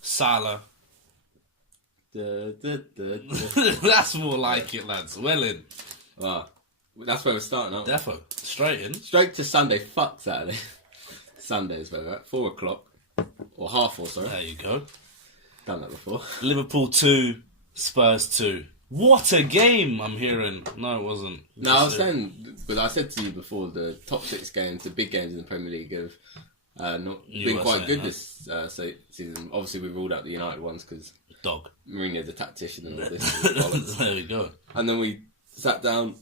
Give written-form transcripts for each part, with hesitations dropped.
Salah. Duh, duh, duh, duh. That's more like it, lads. Well in. Well, that's where we're starting, aren't we? Defo. Straight in. Straight to Sunday. Fuck Saturday. Sunday is where we're at. 4 o'clock. Or 4:30, sorry. There you go. Done that before. Liverpool 2, Spurs 2. What a game, I'm hearing. No, it wasn't. No, I was saying, but I said to you before, the top 6 games, the big games in the Premier League have not been quite good this season. Obviously, we ruled out the United ones because Mourinho's a tactician and all this. There we go. And then we sat down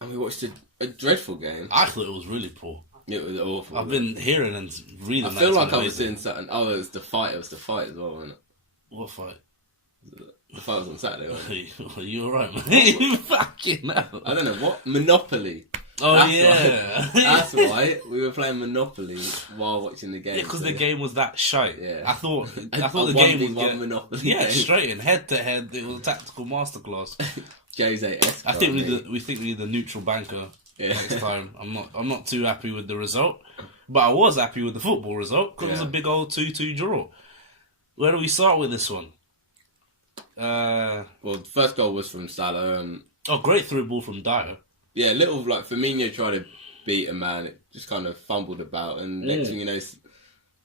and we watched a dreadful game. I thought it was really poor. It was awful. I've been hearing and reading. I feel like I was doing something. Oh, it was the fight. It was the fight as well, wasn't it? What fight? The fight was on Saturday, wasn't it? Are you alright, man? Fucking hell. I don't know what Monopoly. Oh, that's yeah. That's why we were playing Monopoly while watching the game. Yeah, because the game was that shite. Yeah. I thought the game would get Monopoly. Yeah, game. straight in, head to head. It was a tactical masterclass. Jose Escobar. I think we need a neutral banker next time. I'm not too happy with the result, but I was happy with the football result because it was a big old 2-2 draw. Where do we start with this one? Well, the first goal was from Salah. Great through ball from Dyer. Yeah, little like Firmino tried to beat a man. It just kind of fumbled about, and next thing you know,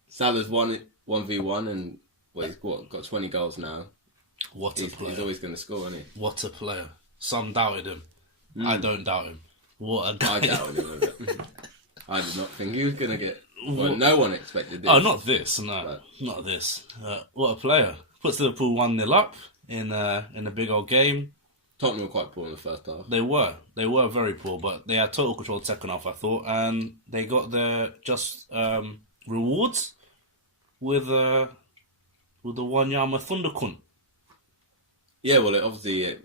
Salah's 1v1, and he's got 20 goals now. What a player! He's always going to score, isn't he? What a player! Some doubted him. I don't doubt him. What a guy! I doubted him a bit. I did not think he was going to get. Well, no one expected this. Oh, not this. No, not this. What a player! Puts Liverpool 1-0 up in a big old game. Tottenham were quite poor in the first half. They were very poor, but they had total control the second half, I thought, and they got their just rewards with the Wanyama Thundercunt. Yeah, well, it was. I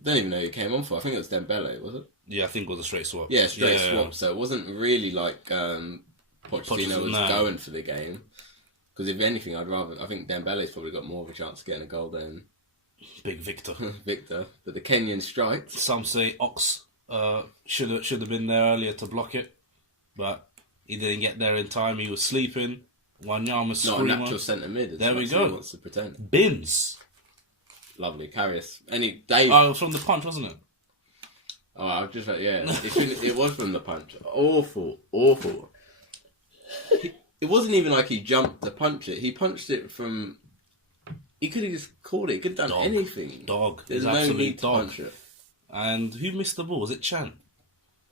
don't even know who it came on for. I think it was Dembele, was it? Yeah, I think it was a straight swap. Yeah, straight swap. So it wasn't really like Pochettino was going for the game. Because if anything, I think Dembele's probably got more of a chance of getting a goal than Big Victor. But the Kenyan strike. Some say Ox should have been there earlier to block it, but he didn't get there in time. He was sleeping. Wanyama screamer. Not a natural centre mid. There we go. He wants to pretend. Bins. Lovely. Karius. Dave. Oh, it was from the punch, wasn't it? Oh, I was just like, yeah. It was from the punch. Awful. It wasn't even like he jumped to punch it. He punched it from. He could have just caught it. He could have done anything. There's no need to dog. punch it. And who missed the ball? Was it Chan?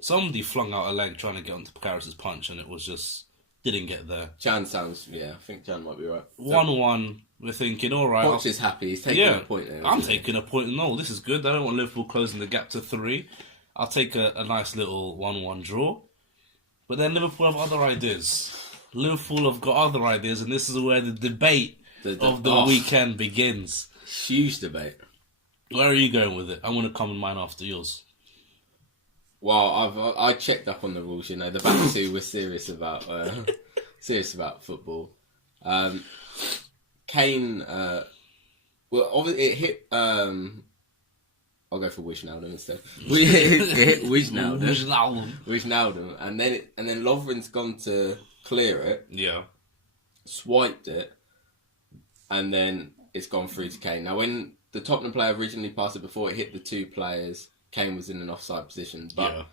Somebody flung out a leg trying to get onto Karius's punch, and it was just didn't get there. Chan sounds. Yeah, I think Chan might be right. 1-1. We're thinking, all right. Poch is happy. He's taking a point there. I'm taking a point. No, this is good. I don't want Liverpool closing the gap to 3. I'll take a nice little 1-1 draw. But then Liverpool have other ideas. Liverpool have got other ideas, and this is where the debate of the weekend begins. Huge debate. Where are you going with it? I'm going to come in mine after yours. Well, I checked up on the rules. You know, the back two were serious about football. Kane. Well, obviously it hit. I'll go for Wijnaldum instead. It hit Wijnaldum, and then Lovren's gone to clear it. Yeah. Swiped it, and then it's gone through to Kane. Now, when the Tottenham player originally passed it before it hit the 2 players, Kane was in an offside position. But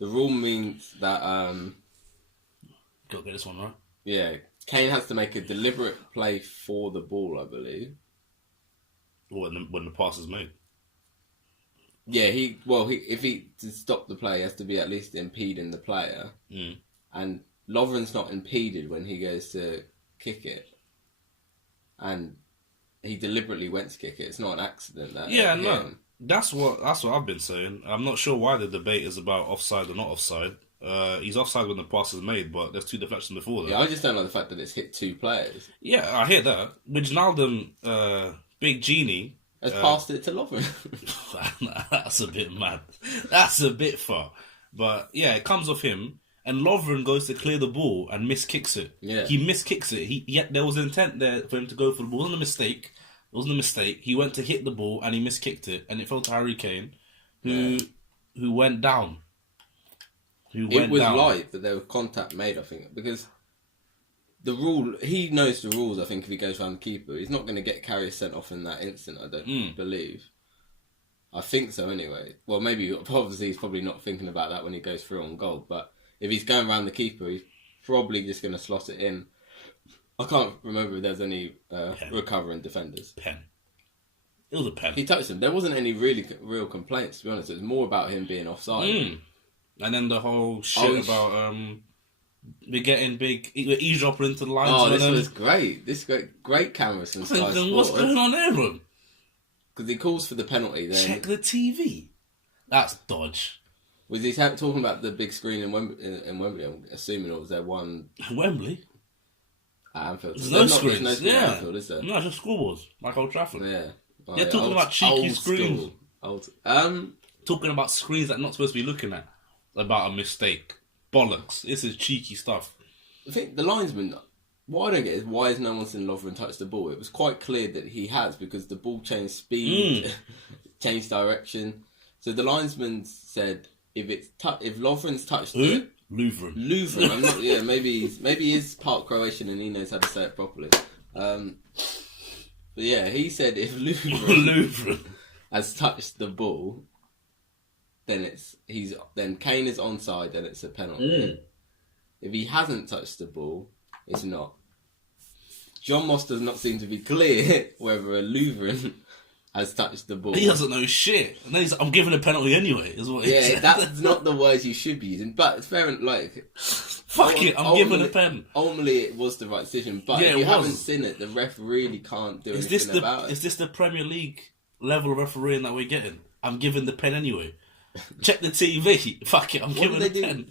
the rule means that got to get this one right. Yeah, Kane has to make a deliberate play for the ball, I believe. When the pass is made. Yeah, if to stop the play, he has to be at least impeding the player. And Lovren's not impeded when he goes to kick it. And he deliberately went to kick it. It's not an accident. That's what I've been saying. I'm not sure why the debate is about offside or not offside. He's offside when the pass is made, but there's 2 deflections before that. Yeah, I just don't like the fact that it's hit 2 players. Yeah, I hear that. Wijnaldum, Big Genie, has passed it to Lovren. That's a bit mad. That's a bit far. But yeah, it comes off him, and Lovren goes to clear the ball and miskicks it. Yeah. He miskicks it. There was intent there for him to go for the ball. It wasn't a mistake. He went to hit the ball and he miskicked it, and it fell to Harry Kane, who went down. It was live, but there was contact made, I think, because the rule, he knows the rules, I think, if he goes around the keeper. He's not going to get Karius sent off in that instant, I don't believe. I think so, anyway. Well, maybe, obviously, he's probably not thinking about that when he goes through on goal, but if he's going around the keeper, he's probably just going to slot it in. I can't remember if there's any recovering defenders. Pen. It was a pen. He touched him. There wasn't any real complaints, to be honest. It was more about him being offside. And then the whole shit about we're getting big, we're eavesdropping into the lines. Oh, this was great. Great cameras from Sky Sports. What's going on there, bro? Because he calls for the penalty. Then check the TV. That's dodge. Was he talking about the big screen in Wembley? I'm assuming, or was there one Wembley? At Anfield. There's no screens. There's no screen at Anfield, is there? No, just scoreboards, like Old Trafford. Yeah. Oh, You're talking about cheeky screens. Talking about screens that not supposed to be looking at. About a mistake. Bollocks. This is cheeky stuff. I think the linesman, what I don't get is why has no one seen Lovren touch the ball? It was quite clear that he has, because the ball changed speed, changed direction. So the linesman said if Lovren's touched it, Louvren. I'm not. Yeah, maybe he's part Croatian and he knows how to say it properly. But yeah, he said if Louvren has touched the ball, then then Kane is onside and it's a penalty. If he hasn't touched the ball, it's not. John Moss does not seem to be clear whether a Louvren has touched the ball. He doesn't know shit. And then he's like, I'm giving a penalty anyway, is what he said. That's not the words you should be using. But it's fair, fuck it, I'm giving a pen. Ultimately, it was the right decision. But if you haven't seen it, the ref really can't do anything about it. Is this the Premier League level of refereeing that we're getting? I'm giving the pen anyway. Check the TV. Fuck it, I'm giving the pen.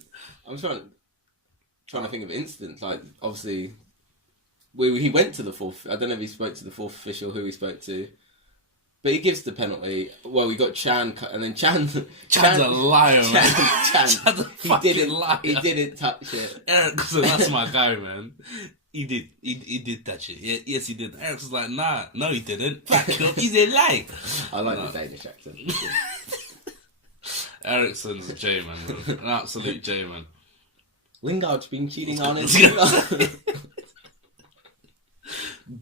I'm trying to think of instance. Like, obviously, he went to the fourth. I don't know if he spoke to the fourth official, who he spoke to. But he gives the penalty. Well, we got Chan, and then Chan's a liar, man. Chan's a fucking liar. He didn't touch it. Ericsson, that's my guy, man. He did touch it. Yeah, yes, he did. Ericsson's like, nah, no, he didn't. Fuck up, he's a lie. I like the Danish accent. Ericsson's a J-man, an absolute J-man. Lingard's been cheating on his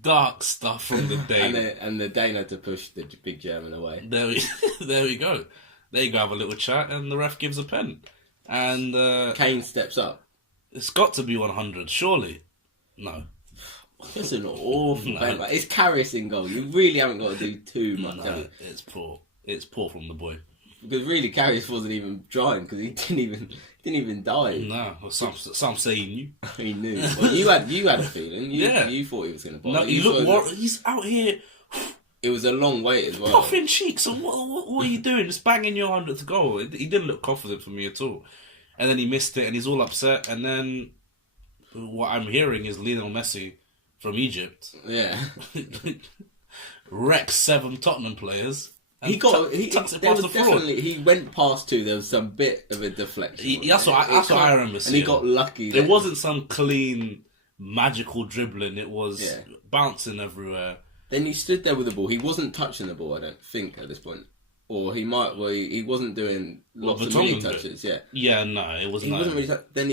dark stuff from the Dane. And the Dane had to push the big German away. There we go. There you go, have a little chat, and the ref gives a pen. And Kane steps up. It's got to be 100, surely. No. It's an awful pen. It's Karius in goal. You really haven't got to do too much. No, it's poor. It's poor from the boy. Because really, Karius wasn't even trying, because he didn't even dive. No, well, some say he knew. He knew. Well, you had a feeling. You thought he was going to buy. No, he's out here. It was a long wait as well. Puffing cheeks. And what are you doing? Just banging your 100th goal. He didn't look confident for me at all. And then he missed it, and he's all upset. And then what I'm hearing is Lionel Messi from Egypt. Yeah. Wrecks 7 Tottenham players. He went past 2. There was some bit of a deflection. That's what I remember seeing. And he got lucky. It wasn't some clean, magical dribbling. It was bouncing everywhere. Then he stood there with the ball. He wasn't touching the ball, I don't think, at this point. Or he might. Well, he wasn't doing lots of mini touches. Yeah. Yeah, no, it wasn't. He wasn't really. Then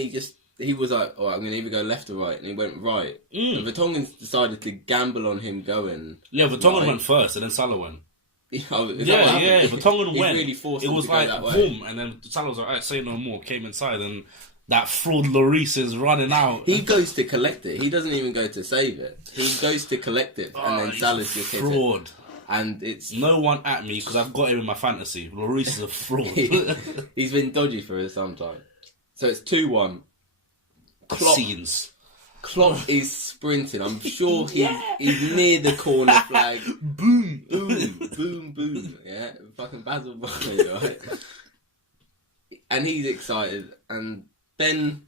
he was like, "Oh, I'm going to either go left or right," and he went right. And Vertonghen decided to gamble on him going. Yeah, Vertonghen went first, and then Salah went. Yeah. Vertonghen went. Really forced it was like boom, and then Salah was like, "Alright, say no more." Came inside, and that fraud Lloris is running out. He goes to collect it. He doesn't even go to save it. He goes to collect it, and then Salah's just hits it. And it's no one at me because I've got him in my fantasy. Lloris is a fraud. He's been dodgy for some time. So it's 2-1. Klopp is sprinting. I'm sure he's near the corner flag. Boom, boom, boom, boom. Yeah, fucking Basil Bowman, right? And he's excited. And then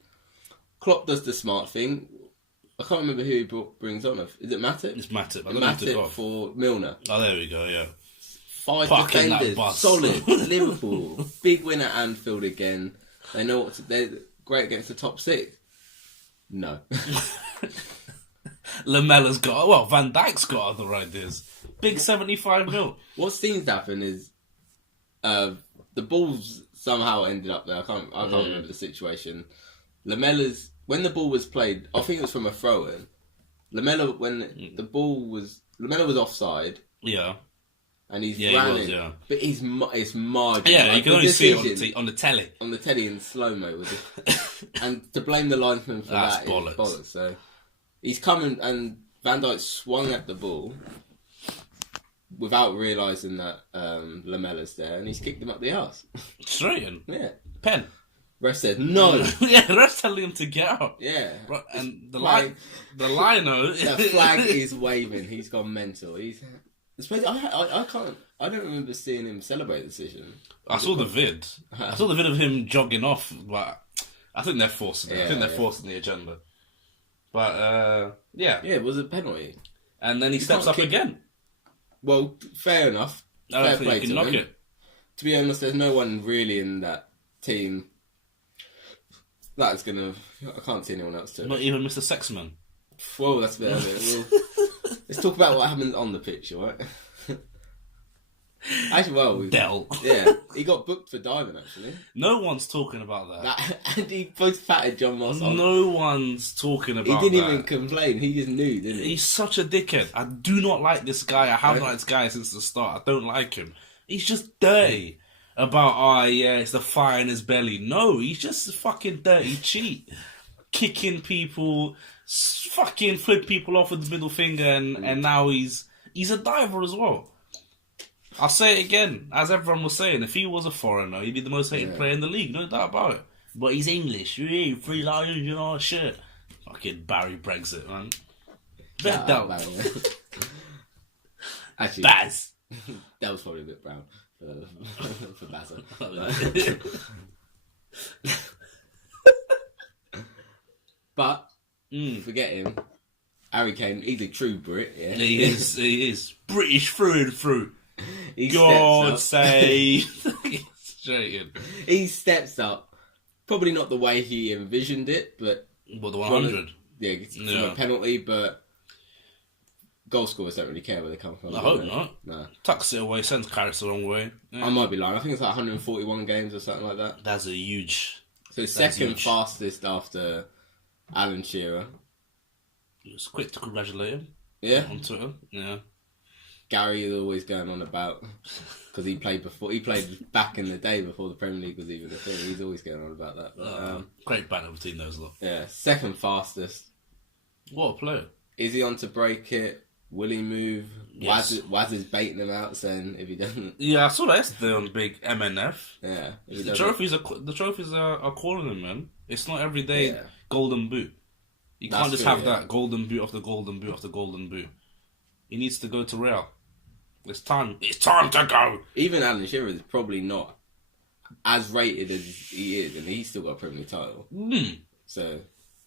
Klopp does the smart thing. I can't remember who he brings on. Is it Matip? It's Matip. Matip for Milner. Oh, there we go, yeah. 5 defenders. Solid. Liverpool. Big win at Anfield again. They know what to... They're great against the top 6. No. Lamella's got... Well, Van Dijk's got other ideas. Big 75 mil. What seems to happen is... the balls somehow ended up there. I can't remember the situation. Lamella's when the ball was played, I think it was from a throw-in. Lamela, Lamela was offside. Yeah. And he's running, but it's marginal. Yeah, you can only see it on the telly. On the telly in slow-mo. And to blame the linesman for that is bollocks. So he's coming, and Van Dijk swung at the ball without realising that Lamela's there, and he's kicked him up the arse. Straight in? Yeah. Pen. Ref said no. Yeah, the ref's telling him to get out. Yeah. And the lino... The flag is waving. He's gone mental. I don't remember seeing him celebrate the decision. I saw the vid. I saw the vid of him jogging off, but I think they're forcing it. I think they're forcing the agenda. But, yeah. Yeah, it was a penalty. And then he steps up again. Well, fair enough. I don't think you can knock it. To be honest, there's no one really in that team that's going to... I can't see anyone else to... Not even Mr. Sexman. Whoa, that's a bit of it. Let's talk about what happened on the pitch, all right? Actually, Del. Yeah, he got booked for diving, actually. No one's talking about that. And he both patted John Moss on. No one's talking about that. He didn't even complain. He just knew, didn't he? He's such a dickhead. I do not like this guy. I have liked this guy since the start. I don't like him. He's just dirty. About, it's the fire in his belly. No, he's just a fucking dirty cheat. Kicking people, fucking flip people off with the middle finger, and now he's a diver as well. I'll say it again, as everyone was saying, if he was a foreigner, he'd be the most hated player in the league, no doubt about it. But he's English, Three Lions, you know, shit. Fucking Barry Brexit, man. Bet Del. Actually, Baz. That was probably a bit brown for Basil. But, forget him. Harry Kane, he's a true Brit, yeah? He is. British through and through. God save. Straight in. He steps up. Probably not the way he envisioned it, but... Well, the 100. From a penalty, but... Goal scorers don't really care where they come from. I hope not. No. Tucks it away, sends Carrots the wrong way. Yeah. I might be lying. I think it's like 141 games or something like that. That's a huge... So second fastest after Alan Shearer. He was quick to congratulate him. Yeah. On Twitter. Yeah. Gary is always going on about... Because he played back in the day before the Premier League was even a thing. He's always going on about that. But, great battle between those lot. Yeah. Second fastest. What a player. Is he on to break it? Will he move? Yes. Waz is baiting him out, saying if he doesn't... Yeah, I saw that yesterday on Big MNF. Yeah. The trophies are calling him, man. It's not every day golden boot. You can't just have that golden boot after golden boot after golden boot. He needs to go to Real. It's time. It's time to go. Even Alan Shearer is probably not as rated as he is, and he's still got a Premier League title. So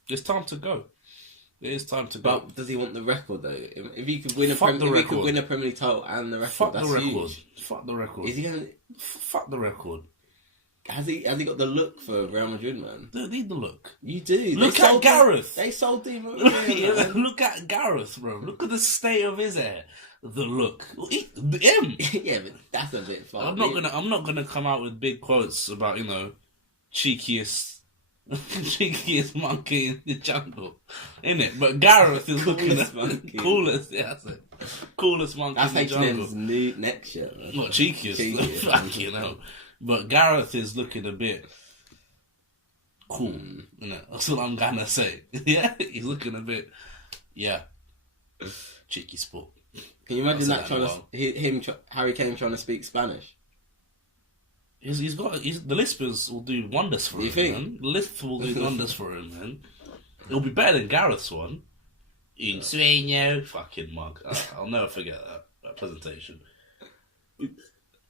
it's time to go. It is time to go. But does he want the record though? If he could win a Premier League title and the record, that's huge. Fuck the record. Is he going? Fuck the record. Has he got the look for Real Madrid, man? They need the look. You do. Look at Gareth. They sold him. Look at Gareth, bro. Look at the state of his hair. The look. Him. Yeah, but that's a bit far. I'm not gonna come out with big quotes about cheekiest monkey in the jungle, innit? But Gareth is looking at coolest. Yeah, that's it. Coolest monkey in the jungle. That's H&M's next shirt. Not cheekiest. Fucking hell. But Gareth is looking a bit cool, innit? That's what I'm gonna say. Yeah, he's looking a bit, cheeky sport. Can you imagine Harry Kane trying to speak Spanish? The Lispers will do wonders for him. You think? Man. The Lisp will do wonders for him, man. It'll be better than Gareth's one. Un sueño, fucking mug. I'll never forget that presentation.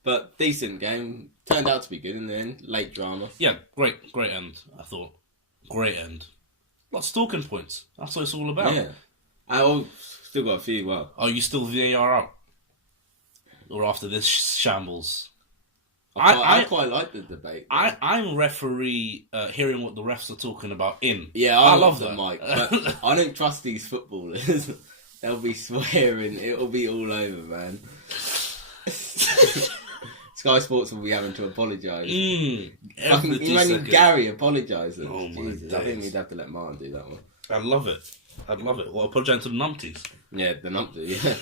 But decent game. Turned out to be good in the end. Late drama. Yeah, great end, I thought. Great end. Lots of talking points. That's what it's all about. Yeah. I still got a few, Are you still VAR out? Or after this shambles? I quite like the debate. I'm referee hearing what the refs are talking about in. Yeah, I love that, Mike. But I don't trust these footballers. They'll be swearing. It'll be all over, man. Sky Sports will be having to apologise. Every 2 Imagine seconds. Gary apologising. Oh my Jesus, I think days. we'd have to let Martin do that one. I'd love it. Well, apologise to the numpties. Yeah, the numpty. Yeah.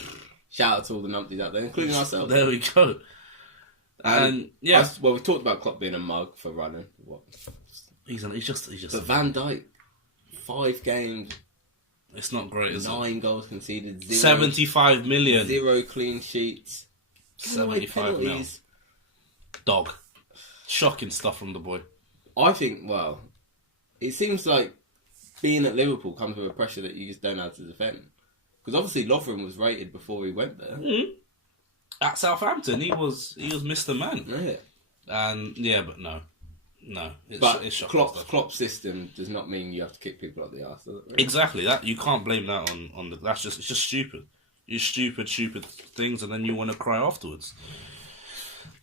Shout out to all the numpties out there, including ourselves. There we go. And yeah, well, we talked about Klopp being a mug for running. What? he's just. But Van Dijk, 5 games, It's not great, is 9 goals conceded, 75 million. 0 clean sheets, 75 mil. Dog. Shocking stuff from the boy. I think, well, it seems like being at Liverpool comes with a pressure that you just don't know how to defend. Because obviously Lovren was rated before he went there. At Southampton, he was Mr. Man. Yeah. And yeah, but no. It's shocking stuff. Klopp's system does not mean you have to kick people up the arse, does it? Really? Exactly. That you can't blame that on the. It's just stupid. You stupid things, and then you want to cry afterwards.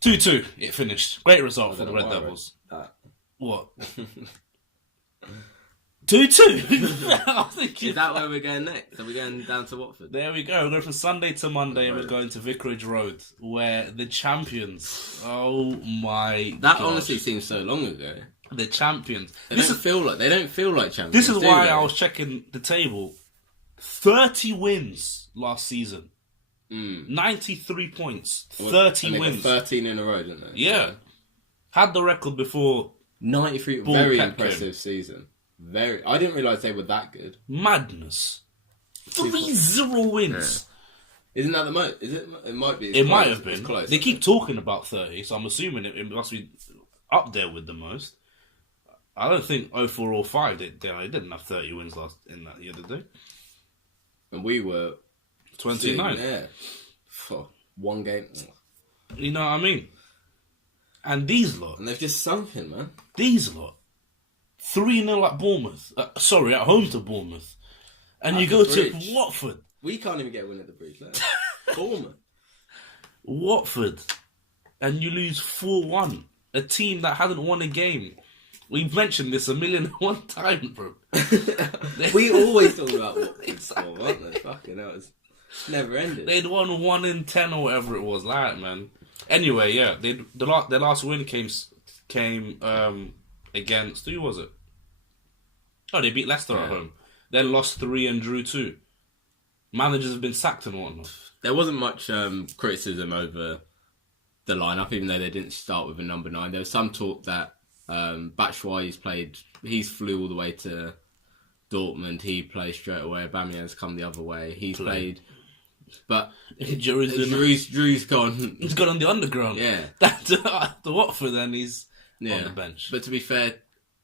2-2. It finished. Great result for the Red Devils. What? 2-2. I think Is that where we're going next? Are we going down to Watford? There we go. We're going from Sunday to Monday, and we're going to Vicarage Road, where the champions. Oh my! That gosh. honestly seems so long ago. The champions. They don't feel like champions. This is why they? I was checking the table. 30 wins last season. 93 points. 30 and they wins. got 13 in a row, didn't they? Yeah. So, Had the record before. 93. Ball Very kept impressive going. season. I didn't realise they were that good. Madness. 3-0 wins. Yeah. Isn't that the most? Is it? It might be. It might have been. It's close, They keep talking about 30, so I'm assuming it must be up there with the most. I don't think 04-05 they didn't have 30 wins in that year, did they? And we were 29. Yeah. For 1 game. You know what I mean? And these lot. And they've just sunk in, man. These lot. 3-0 at Bournemouth. At home to Bournemouth. And At you the go to Bridge. Watford. We can't even get a win at the Bridge. Bournemouth. Watford. And you lose 4-1. A team that hadn't won a game. We've mentioned this 1,000,001 times, bro. We always talk about Watford. Exactly. Weren't they? Fucking hell, it's never ended. They'd won 1 in 10 or whatever it was. Like, man. Anyway, yeah. Their last win came against... Who was it? Oh, they beat Leicester at home. Then lost 3 and drew 2. Managers have been sacked and whatnot. There wasn't much criticism over the lineup, even though they didn't start with a number 9. There was some talk that Batshuayi's he's flew all the way to Dortmund. He plays straight away. Aubameyang's come the other way. He's played. But Drew's gone. He's gone on the underground. Yeah. That's the Watford, and he's on the bench. But to be fair,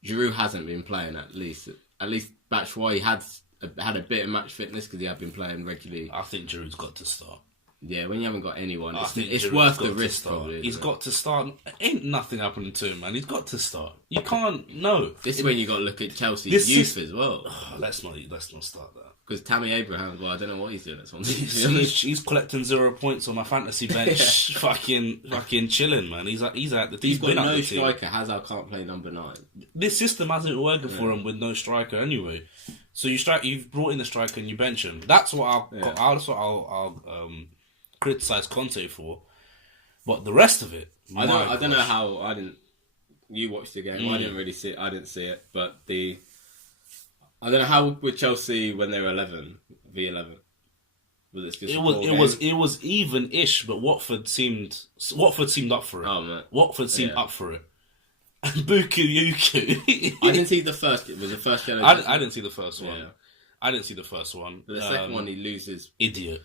Giroud hasn't been playing at least. At least Batshuayi had a bit of match fitness because he had been playing regularly. I think Giroud's got to start. Yeah, when you haven't got anyone, it's Giroud's worth got the to risk start. probably. He's got to start. Ain't nothing happening to him, man. He's got to start. You can't. No. This is when you got to look at Chelsea's youth as well. Oh, let's not start that. Because Tammy Abraham, well, I don't know what he's doing at Swansea. He's collecting 0 points on my fantasy bench, fucking chilling, man. He's at the. He's got been at no the team. striker. Hazard can't play number 9. This system hasn't been working for him with no striker anyway. So you've brought in the striker and you bench him. That's what I'll criticize Conte for. But the rest of it, I don't know how I didn't. You watched the game. I didn't really see it. I didn't see it. But I don't know how with Chelsea when they were 11 v11. Was it just it was even-ish, but Watford seemed up for it. Oh man, Watford seemed up for it. And Buku Yuku. I didn't see the first. It was the first challenge. I didn't see the first one. Yeah. I didn't see the first one. But the second one, he loses. Idiot.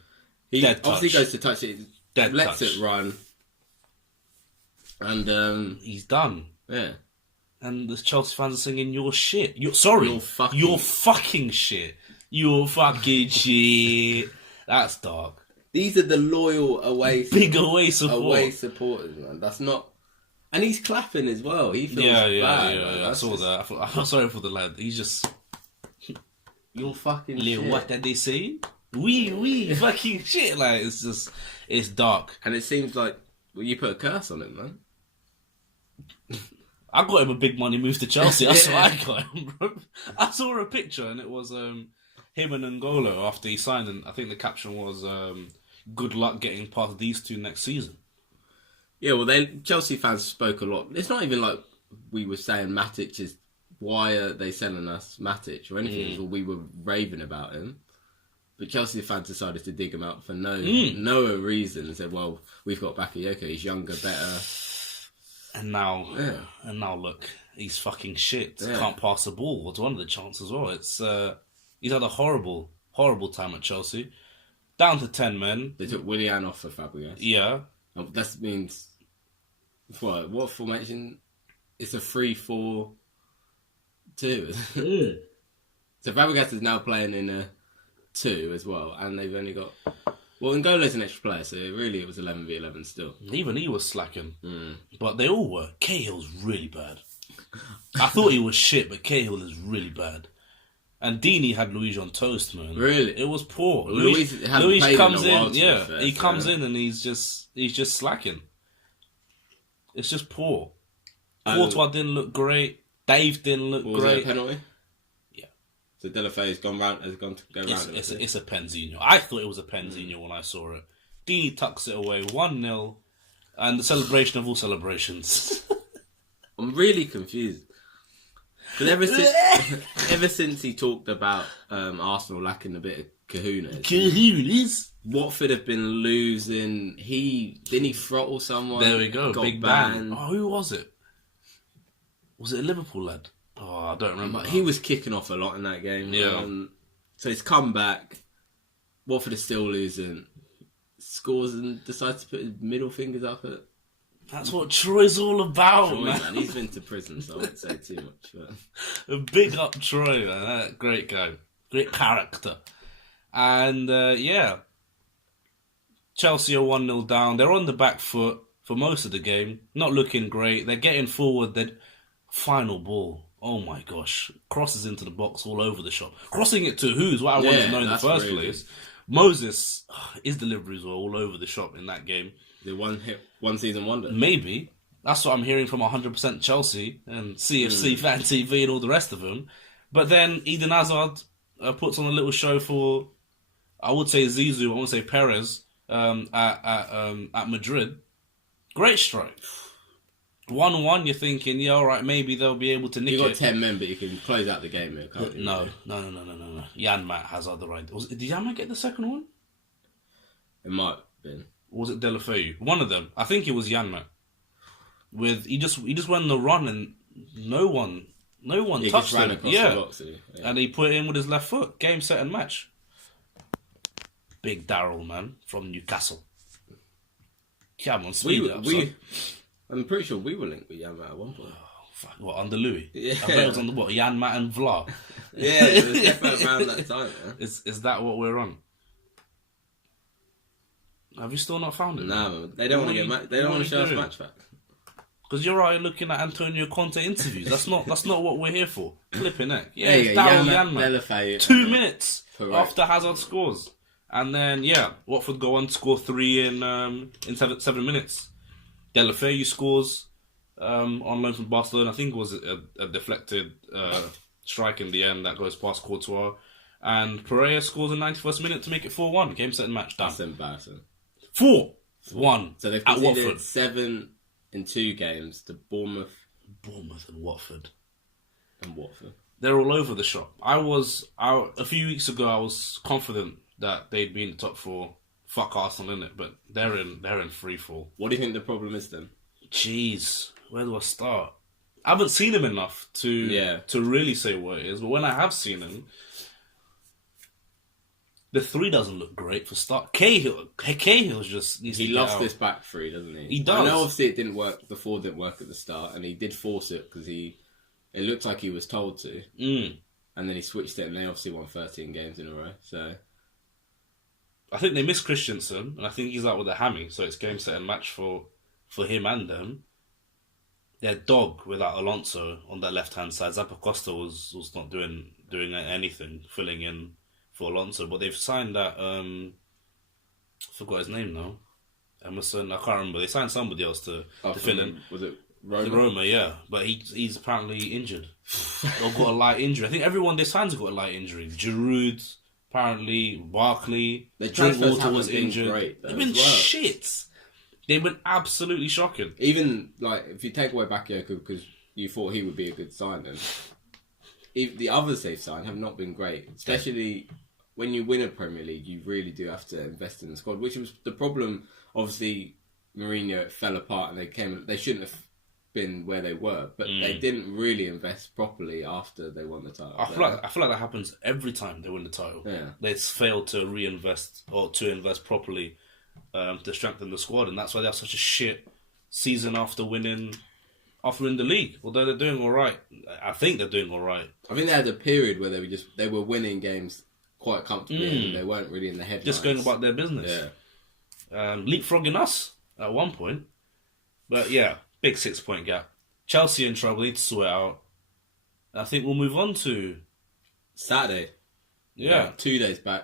He Dead obviously touch. goes to touch it. Lets it run. And he's done. Yeah. And the Chelsea fans are singing, "You're shit. You're fucking shit. You're fucking shit." That's dark. These are the loyal big away supporters, man. That's not. And he's clapping as well. He feels bad. Yeah. I saw that. I'm sorry for the lad. He's just. You're fucking shit. What did they say? We fucking shit. Like it's dark. And it seems like you put a curse on him, man. I got him a big money move to Chelsea. That's what I got him, bro. I saw a picture and it was him and N'Golo after he signed, and I think the caption was "Good luck getting past these two next season." Yeah, well, Chelsea fans spoke a lot. It's not even like we were saying Matic is... Why are they selling us Matic or anything? It was, we were raving about him. But Chelsea fans decided to dig him out for no reason. And said, well, we've got Bakayoko. He's younger, better. And now look, he's fucking shit. Yeah. Can't pass the ball. It's one of the chances as well. It's he's had a horrible time at Chelsea. Down to 10 men. They took Willian off for Fabregas. Yeah. That means... What formation? It's a 3-4-2. So Fabregas is now playing in a 2 as well, and they've only got... Well, N'Golo's an extra player, so really it was 11v11 still. Even he was slacking. But they all were. Cahill's really bad. I thought he was shit, but Cahill is really bad. And Deeney had Luis on toast, man. Really? It was poor. Well, Luis comes in, he comes in and he's just slacking. It's just poor. Courtois didn't look great. Dave didn't look great. Was it a penalty? Yeah. So Delafeu has gone to go round. It's a Penzino. I thought it was a Penzino when I saw it. Deeney tucks it away, 1-0, and the celebration of all celebrations. I'm really confused. Because ever since he talked about Arsenal lacking a bit of kahunas, Watford have been losing. Didn't he throttle someone? There we go, got big banned. ban. Oh, who was it? Was it a Liverpool lad? Oh, I don't remember. He was kicking off a lot in that game. Yeah. So he's come back. Watford is still losing. Scores and decides to put his middle fingers up at... That's what Troy's all about, Troy, man. He's been to prison, so I won't say too much. But... Big up Troy, man. Great guy. Great character. And, Chelsea are 1-0 down. They're on the back foot for most of the game. Not looking great. They're getting forward. Final ball. Oh, my gosh. Crosses into the box all over the shop. Crossing it to who is what I wanted to know in the first place. Moses, his deliveries were all over the shop in that game. The one season wonder. Maybe. That's what I'm hearing from 100% Chelsea and CFC, Fan TV and all the rest of them. But then Eden Hazard puts on a little show for, I would say Zizou, I would say Perez at Madrid. Great strike. 1-1, you're thinking, yeah, all right, maybe they'll be able to nick it. You've got 10 men, but you can close out the game here, can't you? No. Janmat has other ideas. Did Janmat get the second one? It might have been. Or was it Delafeu? One of them. I think it was Janmat. He just went on the run and no one touched him. Across the box, And he put it in with his left foot. Game, set and match. Big Daryl, man, from Newcastle. Come on, speed up, son. I'm pretty sure we were linked with Janmat at one point. Oh, fuck, what, under Louis? Yeah. I bet it was on the what? Janmat and Vla. Yeah, it was definitely around that time. Man. Is that what we're on? Have you still not found it? Nah, man. They don't want to get. They don't want to show us match facts. Because you're already looking at Antonio Conte interviews. That's not what we're here for. Flipping it. Yeah, it's Daryl Janmat. 2 minutes Correct. after Hazard scores. And then, Watford go on to score 3 in 7 minutes. Delafeu scores on loan from Barcelona. I think it was a deflected strike in the end that goes past Courtois. And Pereira scores in 91st minute to make it 4-1. Game, set and match. Done. That's embarrassing. 4-1 So they've at conceded Watford. 7 in 2 games to Bournemouth and Watford. They're all over the shop. A few weeks ago, I was confident that they'd be in the top 4. Fuck Arsenal, innit? But they're in free fall. What do you think the problem is then? Jeez, where do I start? I haven't seen him enough to really say what it is. But when I have seen him, the 3 doesn't look great for start. Cahill's just needs to He get loves out. this back 3, doesn't he? He does. I know obviously it didn't work. The 4 didn't work at the start, and he did force it because it looked like he was told to. And then he switched it, and they obviously won 13 games in a row. So I think they miss Christensen, and I think he's out with a hammy, so it's game, set and match for him and them. Their dog without Alonso on that left-hand side. Zappacosta was not doing anything, filling in for Alonso. But they've signed that, I forgot his name now. Emerson, I can't remember. They signed somebody else to fill in. Was it Roma? Roma, yeah. But he's apparently injured. Or got a light injury. I think everyone they signed's got a light injury. Giroud, apparently, Barkley, The transfers Drinkwater haven't was been injured. great, though, They've been as well. shit. They've been absolutely shocking. Even like if you take away Bakayoko because you thought he would be a good signing, the others they've signed have not been great. Especially when you win a Premier League, you really do have to invest in the squad, which was the problem. Obviously, Mourinho fell apart, and they shouldn't have been where they were, but they didn't really invest properly after they won the title. I feel like that happens every time they win the title. Yeah. They failed to reinvest or to invest properly to strengthen the squad, and that's why they have such a shit season after winning the league. Although they're doing all right, I think they're doing all right. I think they had a period where they were winning games quite comfortably, and they weren't really in the headlines. Just going about their business. Yeah. Leapfrogging us at one point, but yeah. Big 6-point gap. Chelsea in trouble. Need to sort it out. I think we'll move on to Saturday. Yeah. 2 days back.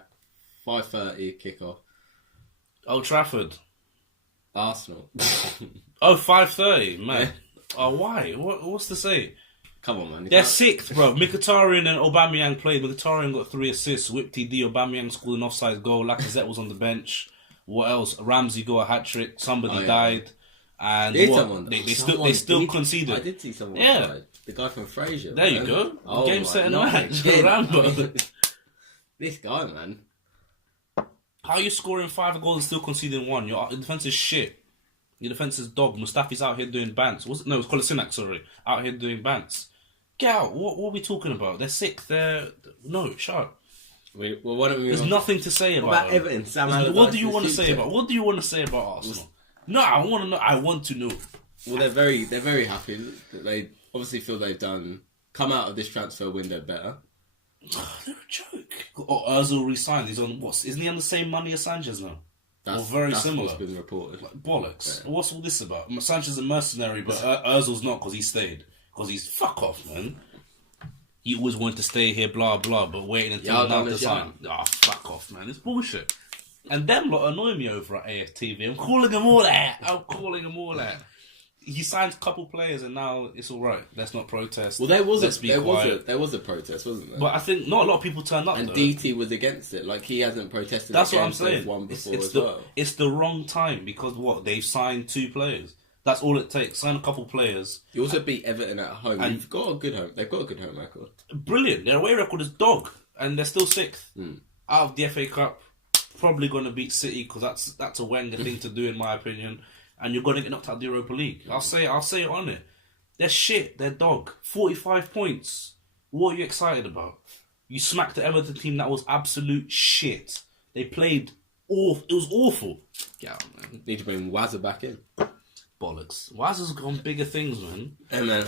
5:30 kickoff. Old Trafford. Arsenal. 5:30, man. Yeah. Oh, why? What's to say? Come on, man. They're sixth, bro. Mkhitaryan and Aubameyang played. Mkhitaryan got 3 assists. Whipty D. Aubameyang scored an offside goal. Lacazette was on the bench. What else? Ramsey got a hat-trick. Somebody died. And they still conceded. I did see someone. Yeah, the guy from Frasier. There you go. Game set and match. Rambo. This guy, man. How are you scoring 5 goals and still conceding 1? Your defense is shit. Your defense is dog. Mustafi's out here doing bants. It's Kolasinac, sorry. Out here doing bants. Get out. What are we talking about? They're sick. No, shut up. There's nothing to say about Everton. What do you want to say about? What do you want to say about Arsenal? No, I want to know. I want to know. Well, they're very happy that they obviously feel they've come out of this transfer window better. They're a joke. Ozil resigned. He's on what? Isn't he on the same money as Sanchez now? That's similar. What's been reported. Like, bollocks. Yeah. What's all this about? Sanchez is a mercenary, but Ozil's not because he stayed. Because he's fuck off, man. You always want to stay here, blah blah, but waiting until now to sign. Fuck off, man. It's bullshit. And them lot annoy me over at AFTV. I'm calling them all that. He signed a couple players and now it's all right. Let's not protest. Well, there was a protest, wasn't there? But I think not a lot of people turned up. And DT was against it. Like, he hasn't protested. That's what I'm saying. One before it's the wrong time because they've signed 2 players. That's all it takes. Sign a couple players. You also beat Everton at home. They've got a good home record. Brilliant. Their away record is dog, and they're still 6th out of the FA Cup. Probably going to beat City because that's a Wenger thing to do in my opinion, and you're going to get knocked out of the Europa League. I'll say it on it. They're shit. They're dog. 45 points. What are you excited about? You smacked the Everton team that was absolute shit. They played awful. It was awful. Get out, man. Need to bring Wazza back in. Bollocks. Wazza's gone bigger things, man. Hey, man.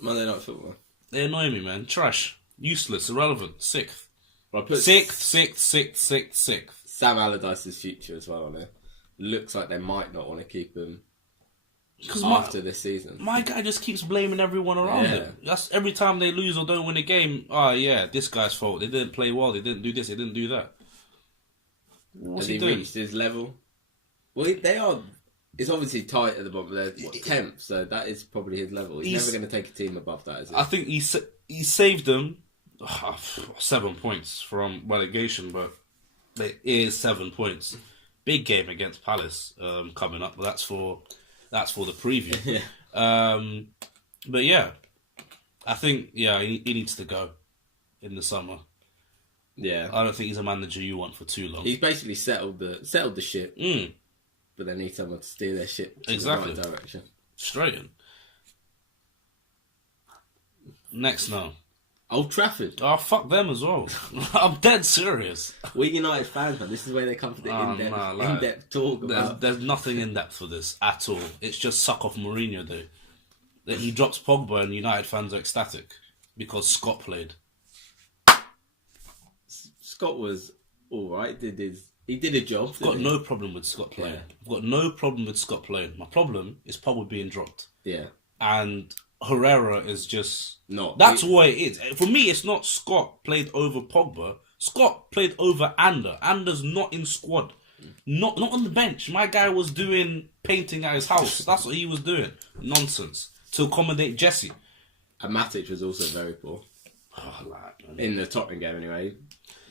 Monday Night Football. They annoy me, man. Trash. Useless. Irrelevant. 6th. Well, I put 6th. Sam Allardyce's future as well on it. Looks like they might not want to keep him after this season. My guy just keeps blaming everyone around him. That's every time they lose or don't win a game. This guy's fault. They didn't play well. They didn't do this. They didn't do that. What's he doing? Reached his level? Well, they are. It's obviously tight at the bottom. They're 10th, so that is probably his level. He's never going to take a team above that, is he? I think he saved them 7 points from relegation, but it is 7 points. Big game against Palace coming up, but that's for the preview. But yeah, I think he needs to go in the summer. Yeah, I don't think he's a manager you want for too long. He's basically settled the ship, but they need someone to steer their ship to the right direction. Straight in. Next now. Old Trafford. Oh, fuck them as well. I'm dead serious. We're United fans, man. This is where they come for the in-depth talk about. There's nothing in-depth for this at all. It's just suck off Mourinho, though. That he drops Pogba and United fans are ecstatic because Scott played. Scott was alright. He did a job. I've got no problem with Scott playing. I've got no problem with Scott playing. My problem is Pogba being dropped. Yeah. And Herrera is just... No. That's what it is. For me, it's not Scott played over Pogba. Scott played over Ander. Ander's not in squad. Not on the bench. My guy was doing painting at his house. That's what he was doing. Nonsense. To accommodate Jesse. And Matic was also very poor. In the Tottenham game, anyway.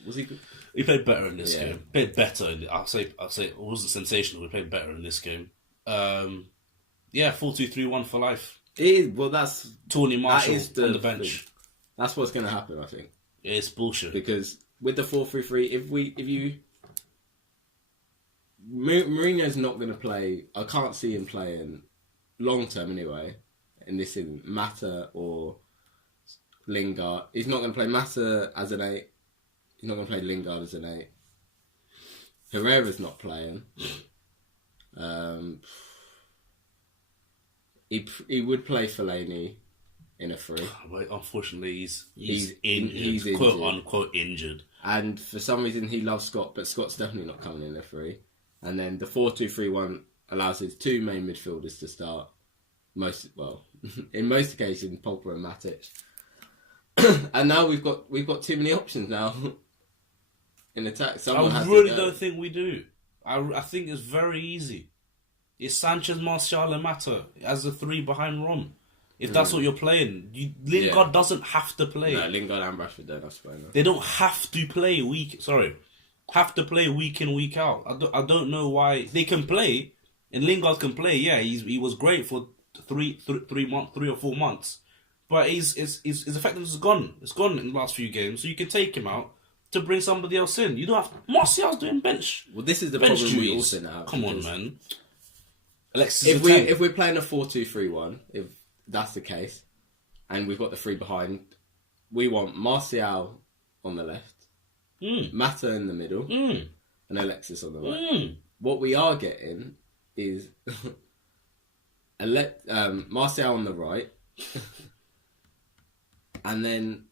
Was he good? He played better in this game. Played better. I'll say it wasn't sensational. He played better in this game. Yeah, 4-2-3-1 for life. It is, well, that's Tony Marshall that is on the bench. thing. That's what's going to happen, I think. It's bullshit. Because with the 4-3-3, Mourinho's not going to play. I can't see him playing long term anyway. In this, in Mata or Lingard, he's not going to play Mata as an 8. He's not going to play Lingard as an 8. Herrera's not playing. He would play Fellaini in a 3. But unfortunately, he's injured. quote unquote injured. And for some reason, he loves Scott, but Scott's definitely not coming in a 3. And then the 4-2-3-1 allows his 2 main midfielders to start. In most occasions, Pogba and Matic. And now we've got too many options now in attack. I really don't think we do. I think it's very easy. It's Sanchez, Martial, and Mata as the 3 behind Rom. If that's what you're playing, Lingard doesn't have to play. No, Lingard and Rashford don't have to play. No. They don't have to play have to play week in, week out. I don't know why they can play, and Lingard can play. Yeah, he was great for 3 or 4 months, but his effectiveness is gone. It's gone in the last few games. So you can take him out to bring somebody else in. You don't have Martial's doing bench. Well, this is the bench problem duties. we also now. Come on, man. Alexis, if we're playing a 4-2-3-1, if that's the case, and we've got the 3 behind, we want Martial on the left, Mata in the middle, and Alexis on the right. What we are getting is Martial on the right, and then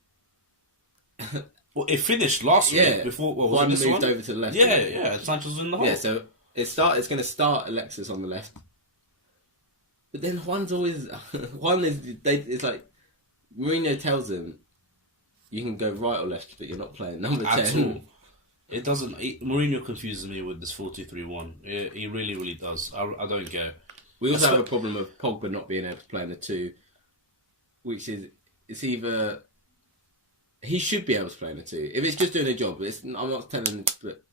well, it finished last week before Juan moved over to the left. Yeah. Sanchez was in the hole. Yeah, so it's going to start Alexis on the left. But then Juan's always... it's like... Mourinho tells him, you can go right or left, but you're not playing number 10. At all. It doesn't... Mourinho confuses me with this 4-2-3-1. He really, really does. I don't get it. We also have a problem of Pogba not being able to play in the 2, which is... It's either... He should be able to play in the 2. If it's just doing a job, I'm not telling him... But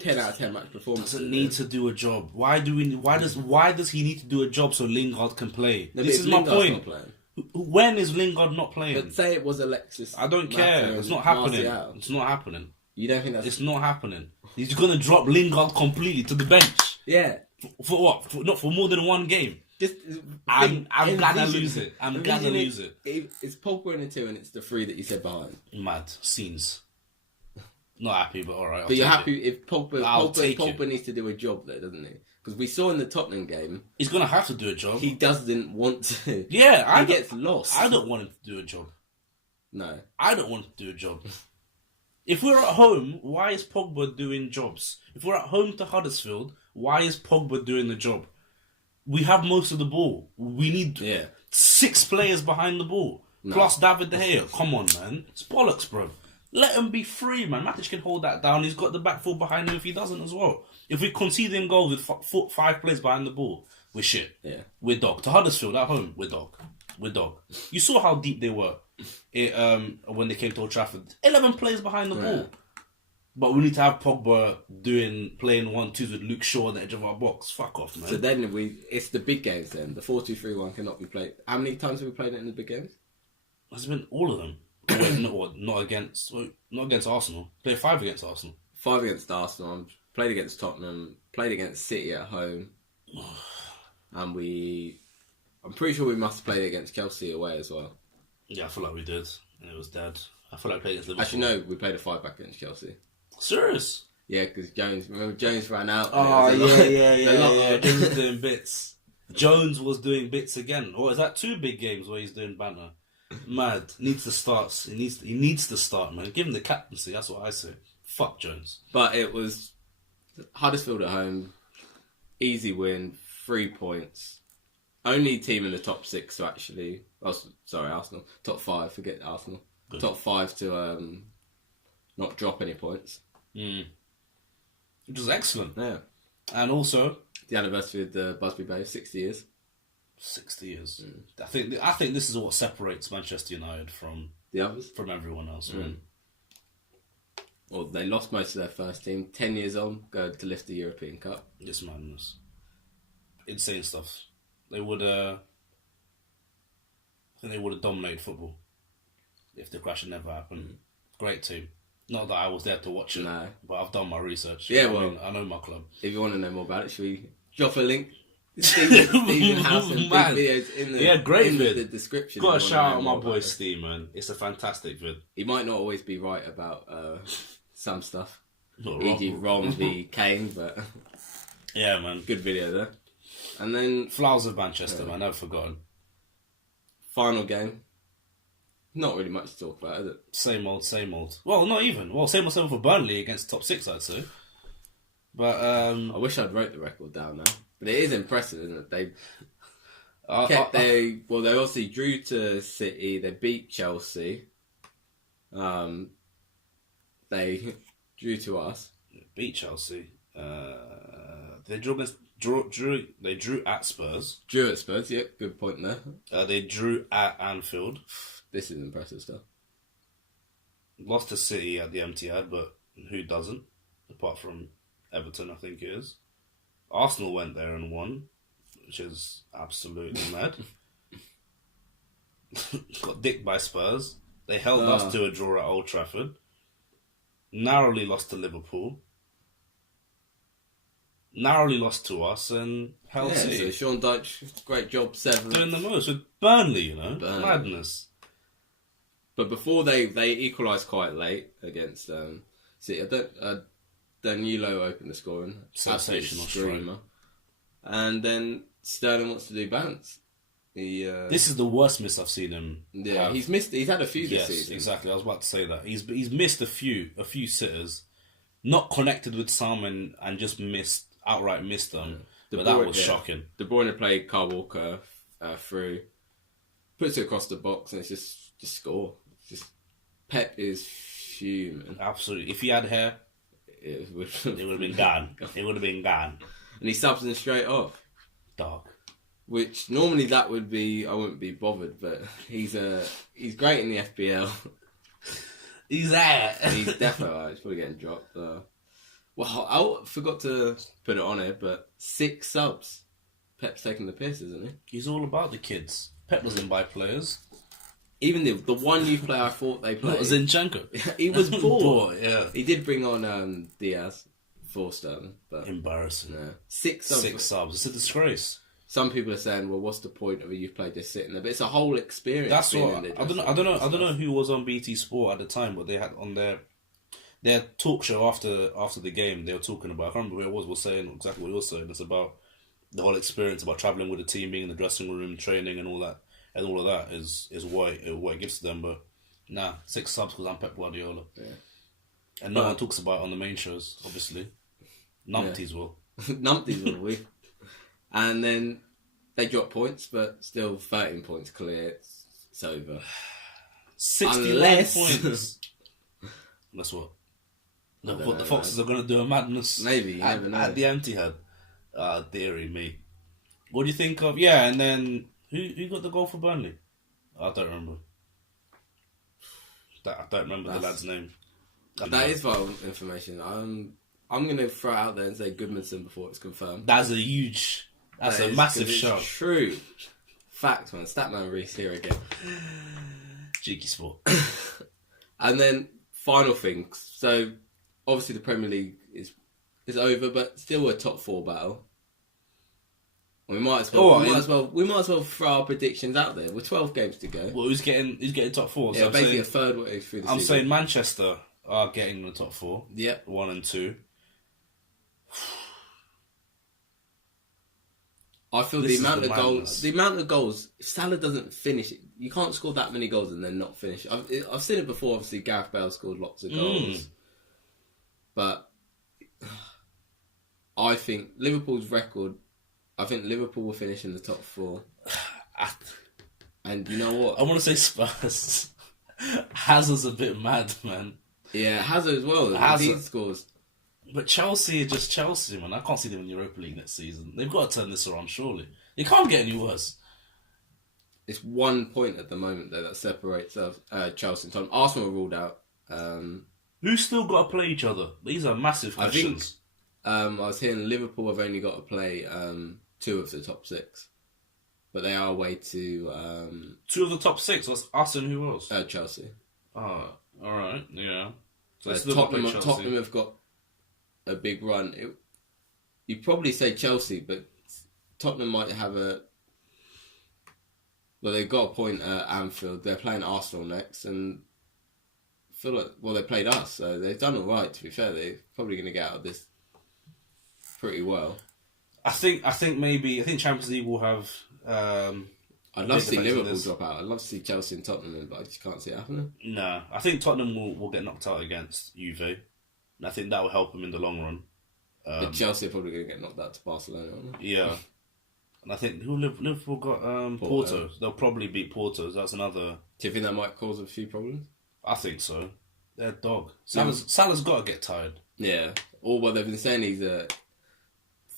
10 out of 10 match performance. Doesn't need to do a job. Why does he need to do a job so Lingard can play? No, this is my point. When is Lingard not playing? But say it was Alexis. I don't care. It's not happening. Martial. It's not happening. You don't think that's... It's not happening. He's going to drop Lingard completely to the bench. Yeah. For what? Not for more than 1 game. I'm gonna lose it. I'm gonna lose it. It's Pogba in the 2 and it's the 3 that you said behind. Mad. Scenes. Not happy, but alright. But you're happy if Pogba needs to do a job there, doesn't he? Because we saw in the Tottenham game... He's going to have to do a job. He doesn't want to. Yeah. He gets lost. I don't want him to do a job. No. I don't want him to do a job. If we're at home, why is Pogba doing jobs? If we're at home to Huddersfield, why is Pogba doing the job? We have most of the ball. We need 6 players behind the ball. No. Plus David De Gea. Come on, man. It's bollocks, bro. Let him be free, man. Matic can hold that down. He's got the back 4 behind him if he doesn't as well. If we concede in goals with 5 players behind the ball, we're shit. Yeah. We're dog. To Huddersfield at home, we're dog. You saw how deep they were when they came to Old Trafford. 11 players behind the ball. But we need to have Pogba playing 1-2s with Luke Shaw on the edge of our box. Fuck off, man. So then it's the big games then. The 4-2-3-1 cannot be played. How many times have we played it in the big games? It's been all of them. Not against Arsenal. Played 5 against Arsenal. 5 against Arsenal. Played against Tottenham. Played against City at home. And I'm pretty sure we must have played against Chelsea away as well. Yeah, I feel like we did. And it was dead. I feel like we played against Liverpool. Actually, no, we played a 5-back against Chelsea. Serious? Yeah, because Jones ran out. Oh, yeah. Jones was doing bits. Jones was doing bits again. Or is that 2 big games where he's doing banter? Mad. Needs to start. He needs to start, man. Give him the captaincy. That's what I say. Fuck Jones. But it was Huddersfield at home. Easy win. 3 points. Only team in the top 6 to actually... Arsenal. Top 5. Forget Arsenal. Good. Top 5 to not drop any points. Which was excellent. Yeah. And also... the anniversary of the Busby Bay. 60 years. 60 years. I think this is what separates Manchester United from the others, from everyone else. Well, they lost most of their first team. 10 years on, going to lift the European Cup. It's madness. insane stuff. They would, I think they would have dominated football if the crash had never happened. Great team. Not that I was there to watch it, but I've done my research. Yeah, I know my club. If you want to know more about it, should we drop a link? Stephen House and big videos in the description. Got to shout out my boy Steve, man. It's a fantastic vid. He might not always be right about some stuff, e.g. Rom v Kane, but yeah, man, good video there. And then Flowers of Manchester, man, never forgotten. Final game. Not really much to talk about, is it? Same old. Well, not even. Well, same old for Burnley against top 6, I'd say. But I wish I'd wrote the record down now. But it is impressive, isn't it? They they obviously drew to City. They beat Chelsea. They drew to us. Beat Chelsea. They drew at Spurs. Drew at Spurs. Yep, good point there. They drew at Anfield. This is impressive stuff. Lost to City at the Etihad, but who doesn't? Apart from Everton, I think it is. Arsenal went there and won, which is absolutely mad. Got dicked by Spurs. They held us to a draw at Old Trafford. Narrowly lost to Liverpool. Narrowly lost to us and held City. So Sean Dyche, great job, 7th. Doing the most with Burnley, you know? Burnley. Madness. But before they equalised quite late against City, Danilo opened the scoring. Sensational streamer. And then Sterling wants to do bounce. This is the worst miss I've seen him. Yeah, he's had a few this season. Exactly. I was about to say that he's missed a few sitters, not connected with some and just outright missed them. But that was shocking. De Bruyne played Kyle Walker through, puts it across the box, and it's just score. Pep is fuming. Absolutely. If he had hair, it would have been gone. It would have been gone. And he subs him straight off. Dark. Which normally that would be, I wouldn't be bothered, but he's great in the FPL. He's there. He's definitely, he's probably getting dropped. Well, I forgot to put it on here, but 6 subs. Pep's taking the piss, isn't he? He's all about the kids. Pep doesn't buy players. Even the one new player I thought they played. Zinchenko. He was bored. Yeah. He did bring on Diaz for Sterling. But embarrassing. No. 6 subs. 6 subs. It's a disgrace. Some people are saying, "Well, what's the point of a youth player just sitting there?" But it's a whole experience. That's what I don't know who was on BT Sport at the time, but they had on their talk show after the game. They were talking about. I can't remember who it was saying exactly what he was saying. It's about the whole experience, about traveling with the team, being in the dressing room, training, and all that. And all of that is what it gives to them. But 6 subs because I'm Pep Guardiola. Yeah. And no one talks about it on the main shows, obviously. Numpties will. Numpties will, we. And then they drop points, but still 13 points clear. It's over. 69 points. That's what? The Foxes are going to do a madness. Maybe, you never know. At the Etihad. Dearie me. What do you think of... Yeah, and then... Who got the goal for Burnley? I don't remember. I don't remember the lad's name. That is vital information. I'm going to throw it out there and say Goodmanson before it's confirmed. That's a massive shock. True. Fact, man. Statman Reese here again. Cheeky sport. And then, final thing. So, obviously the Premier League is over, but still a top 4 battle. We might as well throw our predictions out there. We're 12 games to go. Well, who's getting top 4? Yeah, so basically a third way through the season. I'm saying Manchester are getting the top 4. Yep. 1 and 2. I feel the amount of goals, if Salah doesn't finish, you can't score that many goals and then not finish. I've seen it before, obviously Gareth Bale scored lots of goals. But I think Liverpool's record, I think Liverpool will finish in the top 4. And you know what? I want to say Spurs. Hazard's a bit mad, man. Yeah, Hazard as well. He scores. But Chelsea are just Chelsea, man. I can't see them in Europa League next season. They've got to turn this around, surely. It can't get any worse. It's 1 point at the moment, though, that separates Chelsea and Tottenham. Arsenal are ruled out. Who's still got to play each other? These are massive questions. I was hearing Liverpool have only got to play 2 of the top 6. But they are away to 2 of the top 6. That's us and who else? Chelsea. Oh, all right, yeah. So Tottenham have got a big run. You'd probably say Chelsea, but Tottenham might have a... Well, they've got a point at Anfield. They're playing Arsenal next, and feel like, well, they played us, so they've done all right. To be fair, they're probably going to get out of this pretty well. I think Champions League will have. I'd love to see Liverpool drop out. I'd love to see Chelsea and Tottenham, but I just can't see it happening. No, I think Tottenham will get knocked out against Juve, and I think that will help them in the long run. But Chelsea are probably going to get knocked out to Barcelona, aren't they? Yeah. And I think Liverpool got Porto. They'll probably beat Porto. That's another. Do you think that might cause a few problems? I think so. They're a dog. Salah's got to get tired. Yeah. Or what they've been saying, he's a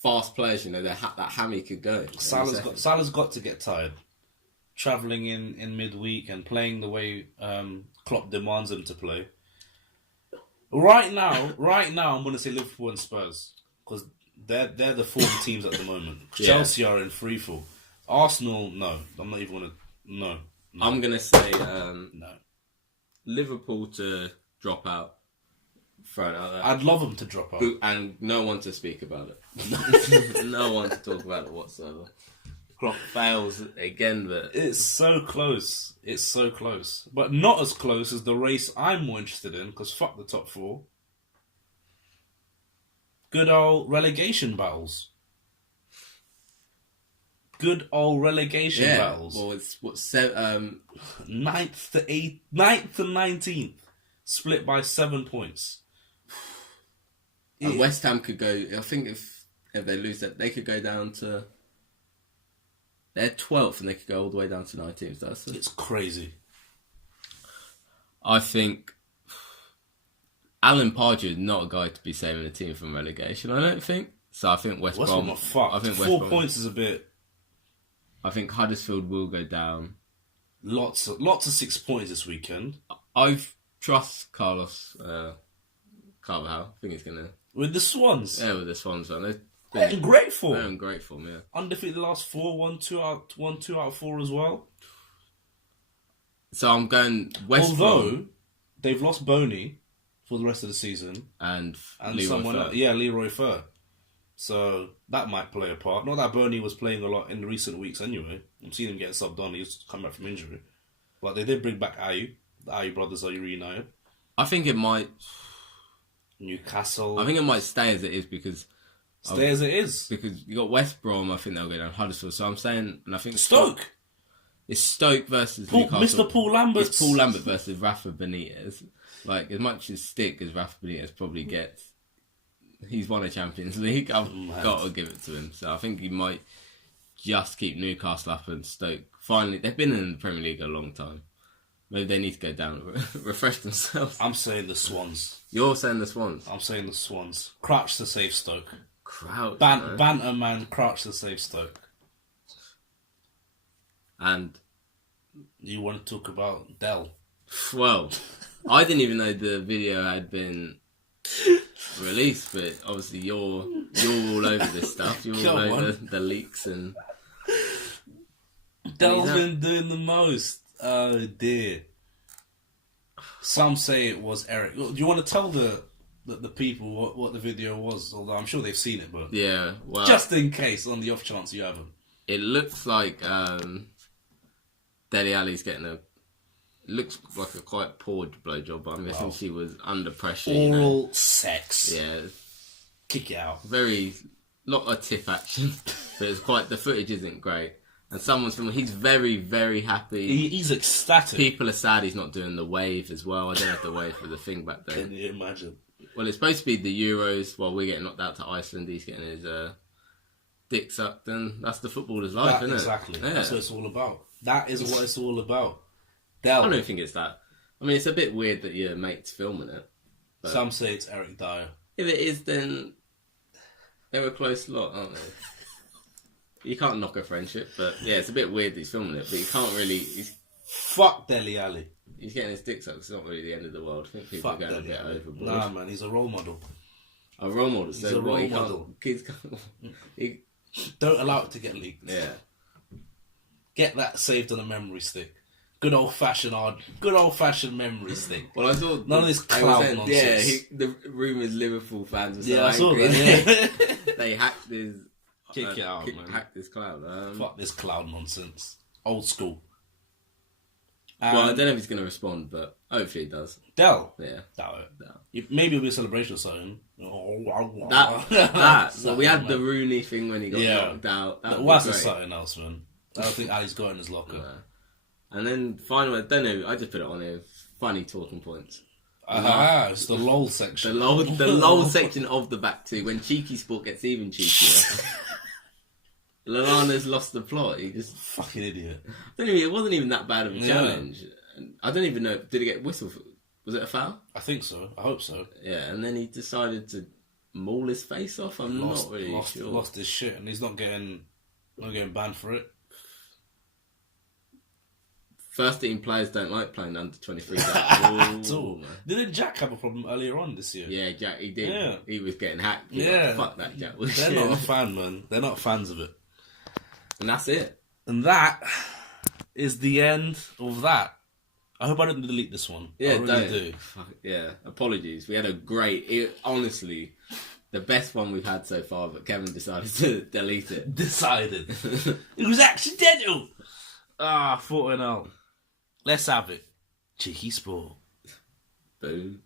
fast players. You know, that hammy could go. Salah's got to get tired. Travelling in midweek and playing the way Klopp demands him to play. Right now, I'm going to say Liverpool and Spurs because they're the form teams at the moment. Yeah. Chelsea are in freefall. Arsenal, no. I'm not even going to... No. I'm going to say no. Liverpool to drop out. Thrown out there. I'd love them to drop out. And no one to speak about it. No one to talk about it whatsoever. Klopp fails again, but... It's so close. It's so close. But not as close as the race I'm more interested in, because fuck the top 4. Good old relegation battles. Good old relegation battles. Well, it's 9th to 19th. Split by 7 points. And West Ham could go... I think if they lose that, they could go down to... They're 12th and they could go all the way down to 19th. It's crazy. I think Alan Pardew is not a guy to be saving a team from relegation, I don't think. So I think West Brom... not fucked. I think 4 points is a bit... I think Huddersfield will go down. Lots of 6 points this weekend. I trust Carlos Carvalhal. I think he's going to... With the Swans? Yeah, with the Swans. They're in great form. They're in great form, yeah. Undefeated the last 4, 1-2 out of 4 as well. So I'm going West Brom. Although they've lost Boney for the rest of the season. And Leroy someone Fer. Leroy Fer. So that might play a part. Not that Boney was playing a lot in recent weeks anyway. I've seen him get subbed on. He's come back from injury. But they did bring back Ayew. The Ayew brothers are reunited. I think it might... Newcastle. I think it might stay as it is because... Stay as it is. Because you got West Brom, I think they'll go down. Huddersfield. So I'm saying... And I think Stoke. It's Stoke versus Newcastle. Mr. Paul Lambert. It's Paul Lambert versus Rafa Benitez. Like, as much as stick as Rafa Benitez probably gets... He's won a Champions League. I've got to give it to him. So I think he might just keep Newcastle up and Stoke. Finally, they've been in the Premier League a long time. Maybe they need to go down and refresh themselves. I'm saying the Swans. You're saying the Swans? I'm saying the Swans. Crouch to save Stoke. Crouch, Banter man, crouch to save Stoke. And you want to talk about Dell? Well, I didn't even know the video had been released, but obviously you're all over this stuff. You're all over the leaks and... Dell's been doing the most. Oh dear. Some say it was Eric. Do you want to tell the people what the video was? Although I'm sure they've seen it, but yeah, well, just in case, on the off chance you haven't. It looks like Dele Alli's getting looks like a quite poor blowjob, but I'm guessing she was under pressure. Oral sex. Yeah. Kick it out. Lot of tip action, but it's quite, the footage isn't great. And he's very, very happy. He's ecstatic. People are sad he's not doing the wave as well. I don't have the wave for the thing back there. Can you imagine? Well, it's supposed to be the Euros while we're getting knocked out to Iceland. He's getting his dick sucked, and that's the footballer's life, isn't it? Exactly. Yeah. That's what it's all about. That is what it's all about. I don't think it's that. I mean, it's a bit weird that your mate's filming it. But some say it's Eric Dyer. If it is, then they're a close lot, aren't they? You can't knock a friendship, but yeah, it's a bit weird that he's filming it, but you can't really... Fuck Dele Alli. He's getting his dick sucked. It's not really the end of the world. I think people are going a bit overboard. Nah, man, he's a role model. A role model. He's a role model. He Don't allow it to get leaked. Yeah. Get that saved on a memory stick. Good old fashioned memory stick. Well, I saw none of this cloud nonsense. Yeah, the rumours Liverpool fans were so I saw angry. that. Yeah. They hacked his. Kick it out, man. Hacked his cloud. Fuck this cloud nonsense. Old school. Well, I don't know if he's going to respond, but hopefully he does. Dell. Yeah. Doubt it. Maybe it'll be a celebration or something. Well, we had the Rooney thing when he got knocked out. That was something else, man. I don't think Ali's got in his locker. No. And then finally, I don't know. I just put it on here. Funny talking points. It's the LOL section. The LOL section of the back two when Cheeky Sport gets even cheekier. Lallana's lost the plot. He just fucking idiot. It wasn't even that bad of a challenge. And I don't even know. Did he get whistled? Was it a foul? I think so. I hope so. Yeah, and then he decided to maul his face off. I'm not really sure. Lost his shit, and he's not getting banned for it. First team players don't like playing under 23s at all. Didn't Jack have a problem earlier on this year? Yeah, Jack, he did. Yeah. He was getting hacked. Fuck that Jack. They're not a fan, man. They're not fans of it. And that's it. And that is the end of that. I hope I didn't delete this one. Yeah, I really do. Yeah, apologies. We had a great... honestly, the best one we've had so far, but Kevin decided to delete it. Decided. It was accidental. Fucking hell. Let's have it. Cheeky Sport. Boom.